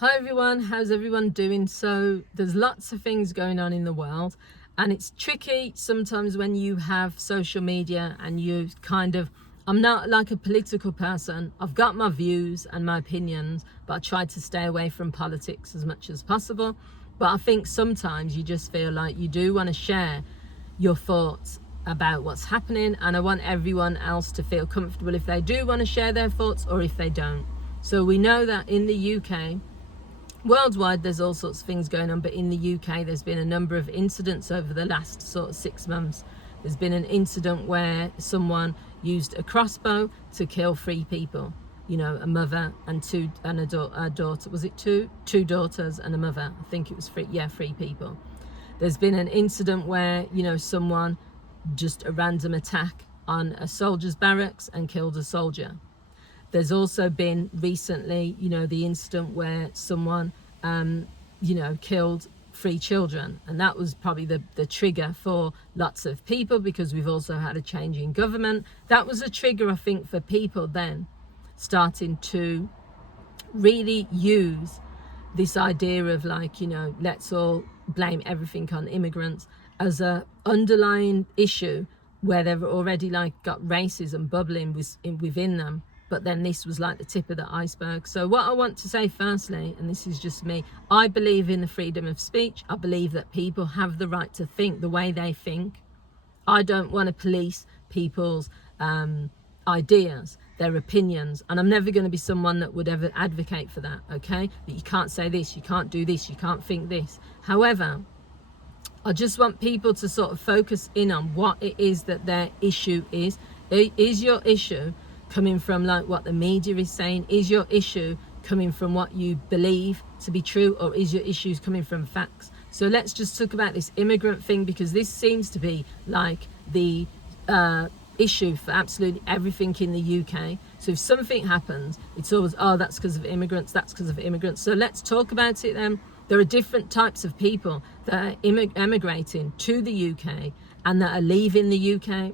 Hi everyone, how's everyone doing? So there's lots of things going on in the world, and it's tricky sometimes when you have social media and you I'm not like a political person. I've got my views and my opinions, but I try to stay away from politics as much as possible. But I think sometimes you just feel like you do want to share your thoughts about what's happening, and I want everyone else to feel comfortable if they do want to share their thoughts or if they don't. So we know that in the UK, worldwide, there's all sorts of things going on, but in the UK there's been a number of incidents over the last sort of 6 months. There's been an incident where someone used a crossbow to kill 3 people, you know, a mother and a daughter. Was it two daughters and a mother? I think it was 3 people. There's been an incident where, you know, someone just a random attack on a soldier's barracks and killed a soldier. There's also been recently, you know, the incident where someone, killed 3 children. And that was probably the trigger for lots of people, because we've also had a change in government. That was a trigger, I think, for people then starting to really use this idea of, like, you know, let's all blame everything on immigrants as a underlying issue where they've already like got racism bubbling within them. But then this was like the tip of the iceberg. So what I want to say firstly, and this is just me, I believe in the freedom of speech. I believe that people have the right to think the way they think. I don't want to police people's ideas, their opinions, and I'm never going to be someone that would ever advocate for that, okay? That you can't say this, you can't do this, you can't think this. However, I just want people to sort of focus in on what it is that their issue is. Is your issue coming from like what the media is saying? Is your issue coming from what you believe to be true, or is your issues coming from facts? So let's just talk about this immigrant thing, because this seems to be like the issue for absolutely everything in the UK. So if something happens, it's always, oh, that's because of immigrants, that's because of immigrants. So let's talk about it then. There are different types of people that are emigrating to the UK and that are leaving the UK.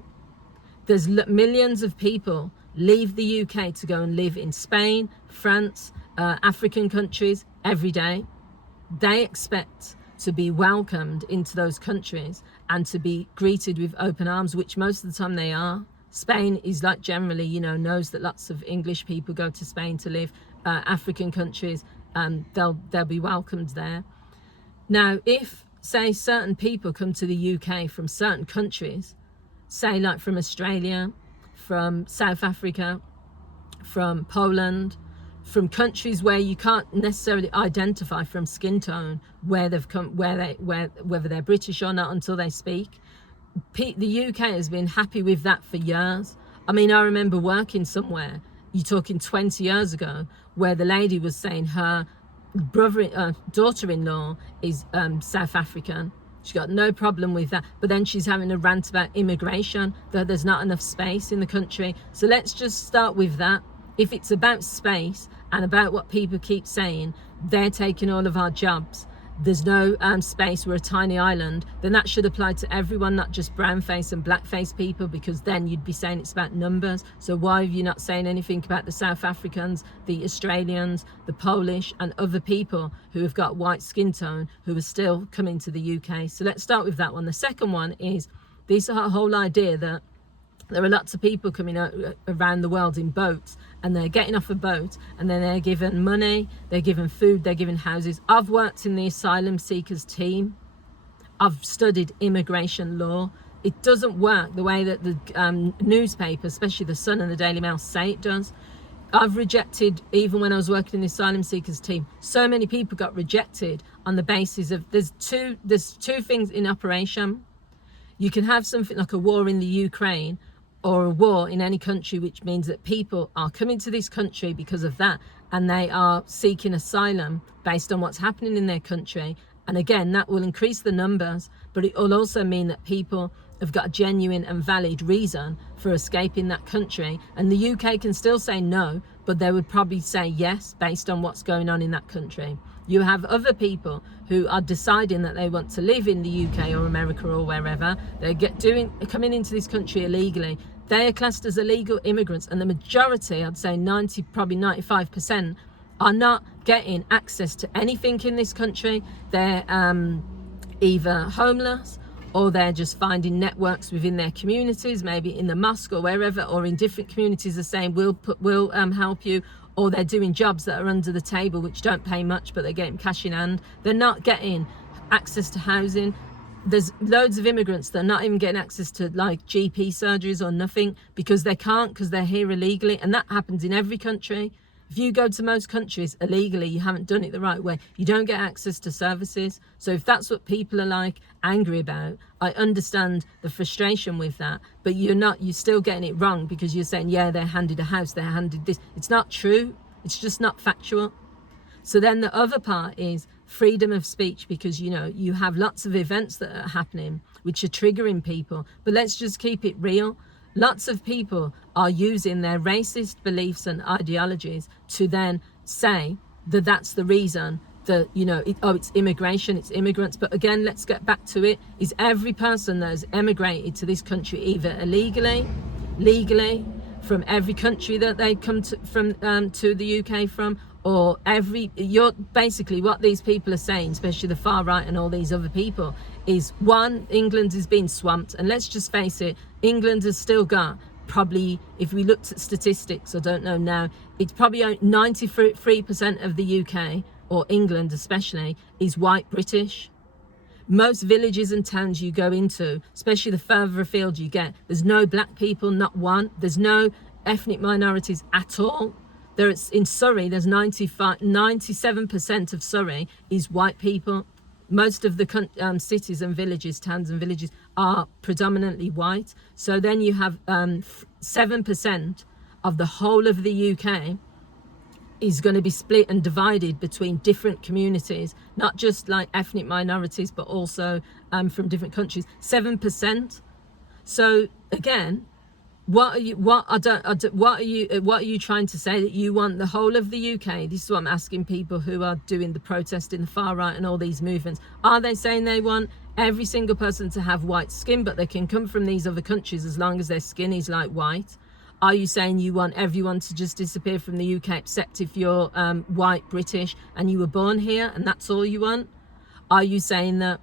There's millions of people leave the UK to go and live in Spain, France, African countries every day. They expect to be welcomed into those countries and to be greeted with open arms, which most of the time they are. Spain is like generally, you know, knows that lots of English people go to Spain to live. African countries, they'll be welcomed there. Now, if, say, certain people come to the UK from certain countries, say like from Australia, from South Africa, from Poland, from countries where you can't necessarily identify from skin tone where they've come, whether they're British or not until they speak. The UK has been happy with that for years. I mean, I remember working somewhere, you're talking 20 years ago, where the lady was saying her daughter-in-law is South African. She's got no problem with that, but then she's having a rant about immigration, that there's not enough space in the country. So let's just start with that. If it's about space and about what people keep saying, they're taking all of our jobs, there's no space, we're a tiny island, then that should apply to everyone, not just brown face and black face people, because then you'd be saying it's about numbers. So why have you not saying anything about the South Africans, the Australians, the Polish and other people who have got white skin tone who are still coming to the UK? So let's start with that one. The second one is this whole idea that there are lots of people coming out around the world in boats, and they're getting off a boat and then they're given money, they're given food, they're given houses. I've worked in the asylum seekers team. I've studied immigration law. It doesn't work the way that the newspapers, especially the Sun and the Daily Mail, say it does. I've rejected, even when I was working in the asylum seekers team, so many people got rejected on the basis of, there's two things in operation. You can have something like a war in the Ukraine, or a war in any country, which means that people are coming to this country because of that, and they are seeking asylum based on what's happening in their country. And again, that will increase the numbers, but it will also mean that people have got a genuine and valid reason for escaping that country. And the UK can still say no, but they would probably say yes based on what's going on in that country. You have other people who are deciding that they want to live in the UK or America or wherever. They're coming into this country illegally. They are classed as illegal immigrants, and the majority, I'd say 90, probably 95%, are not getting access to anything in this country. They're either homeless, or they're just finding networks within their communities, maybe in the mosque or wherever, or in different communities are saying we'll help you, or they're doing jobs that are under the table which don't pay much but they're getting cash in hand. They're not getting access to housing. There's loads of immigrants that are not even getting access to like GP surgeries or nothing because they can't, because they're here illegally, and that happens in every country. If you go to most countries illegally, you haven't done it the right way, you don't get access to services. So if that's what people are like angry about, I understand the frustration with that, but you're still getting it wrong, because you're saying, yeah, they're handed a house, they're handed this. It's not true. It's just not factual. So then the other part is freedom of speech, because you have lots of events that are happening which are triggering people. But let's just keep it real. Lots of people are using their racist beliefs and ideologies to then say that that's the reason that, it's immigration, it's immigrants. But again, let's get back to it. Is every person that has emigrated to this country either illegally, legally, from every country that they come to the UK from, or you're basically what these people are saying, especially the far right and all these other people, is one, England is being swamped, and let's just face it, England has still got probably, if we looked at statistics, I don't know now, it's probably 93% of the UK, or England especially, is white British. Most villages and towns you go into, especially the further afield you get, there's no black people, not one. There's no ethnic minorities at all. In Surrey, there's 97% of Surrey is white people. Most of the cities and villages, towns and villages, are predominantly white. So then you have 7% of the whole of the UK is going to be split and divided between different communities, not just like ethnic minorities, but also from different countries. 7%. So again, what are you trying to say? That you want the whole of the UK? This is what I'm asking people who are doing the protest in the far right and all these movements. Are they saying they want every single person to have white skin, but they can come from these other countries as long as their skin is like white? Are you saying you want everyone to just disappear from the UK, except if you're white British and you were born here and that's all you want? Are you saying that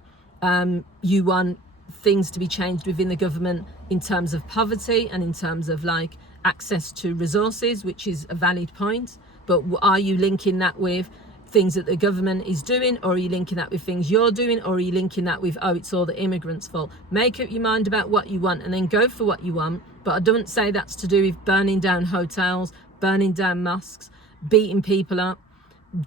you want things to be changed within the government in terms of poverty and in terms of like access to resources, which is a valid point, but are you linking that with things that the government is doing, or are you linking that with things you're doing, or are you linking that with, oh, it's all the immigrants' fault? Make up your mind about what you want and then go for what you want. But I don't say that's to do with burning down hotels, burning down mosques, beating people up,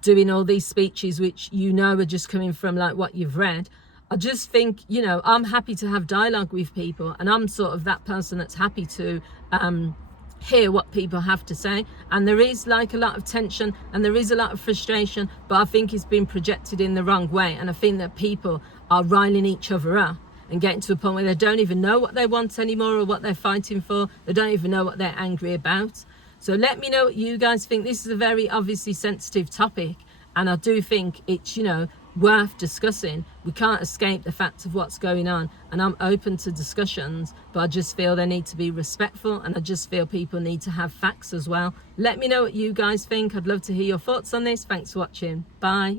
doing all these speeches which are just coming from like what you've read. I just think, I'm happy to have dialogue with people, and I'm sort of that person that's happy to hear what people have to say. And there is like a lot of tension and there is a lot of frustration, but I think it's been projected in the wrong way. And I think that people are riling each other up and getting to a point where they don't even know what they want anymore or what they're fighting for. They don't even know what they're angry about. So let me know what you guys think. This is a very obviously sensitive topic, and I do think it's, worth discussing. We can't escape the fact of what's going on, and I'm open to discussions, but I just feel they need to be respectful, and I just feel people need to have facts as well. Let me know what you guys think. I'd love to hear your thoughts on this. Thanks for watching. Bye.